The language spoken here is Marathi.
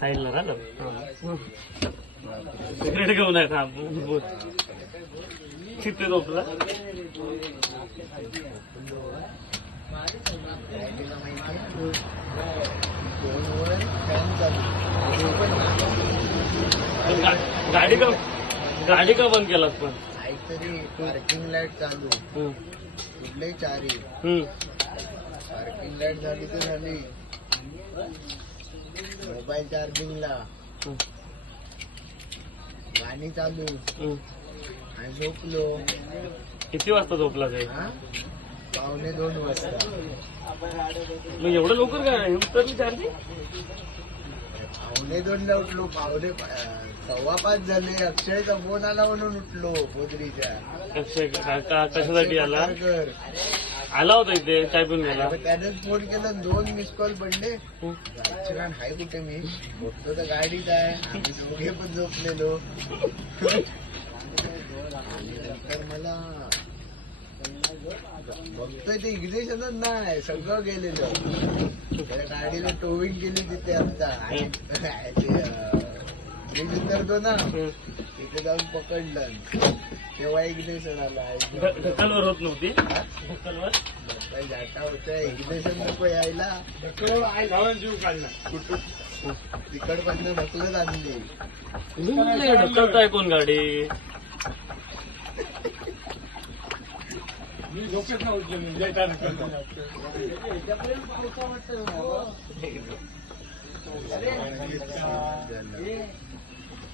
साईडला राहिलं सिगरेट घेऊन आहे थांब तिथे झोपला गाडी का बंद केलास पण काहीतरी पार्किंग लाईट चालू कुठलेही चारी पार्किंग लाईट झाली तर झाली मोबाईल चार्जिंगला गाणी चालू आणि झोपलो. किती वाजता झोपला ते 1:45 वाजता. मग एवढं लवकर काय उतरली चार्जिंग 2:45 उठलो. 4:15 झाले. अक्षयचा फोन आला म्हणून उठलो. पोदरीच्या अक्षय कशासाठी आला आला होता इथे काय पण गेला त्यानेच फोन केला. 2 मिस कॉल पडले. कारण हाय कुठे मी बघतो तर गाडीत आहे. आम्ही दोघे पण झोपलेलो. नंतर मला बघतोय ते इग्निशनच नाही सगळं गेलेलं. त्या गाडीला टोविंग केली तिथे आमचा उतरतो ना तिथे जाऊन पकडलं तेव्हा इग्निशन आला. ढकलवर होत नव्हती ढकलवर जाटा होत्या इग्निशन नको यायला जीव काढला तिकडपासून ढकलत आणली. ढकलताय कोण गाडी डोक्यात नव्हतं.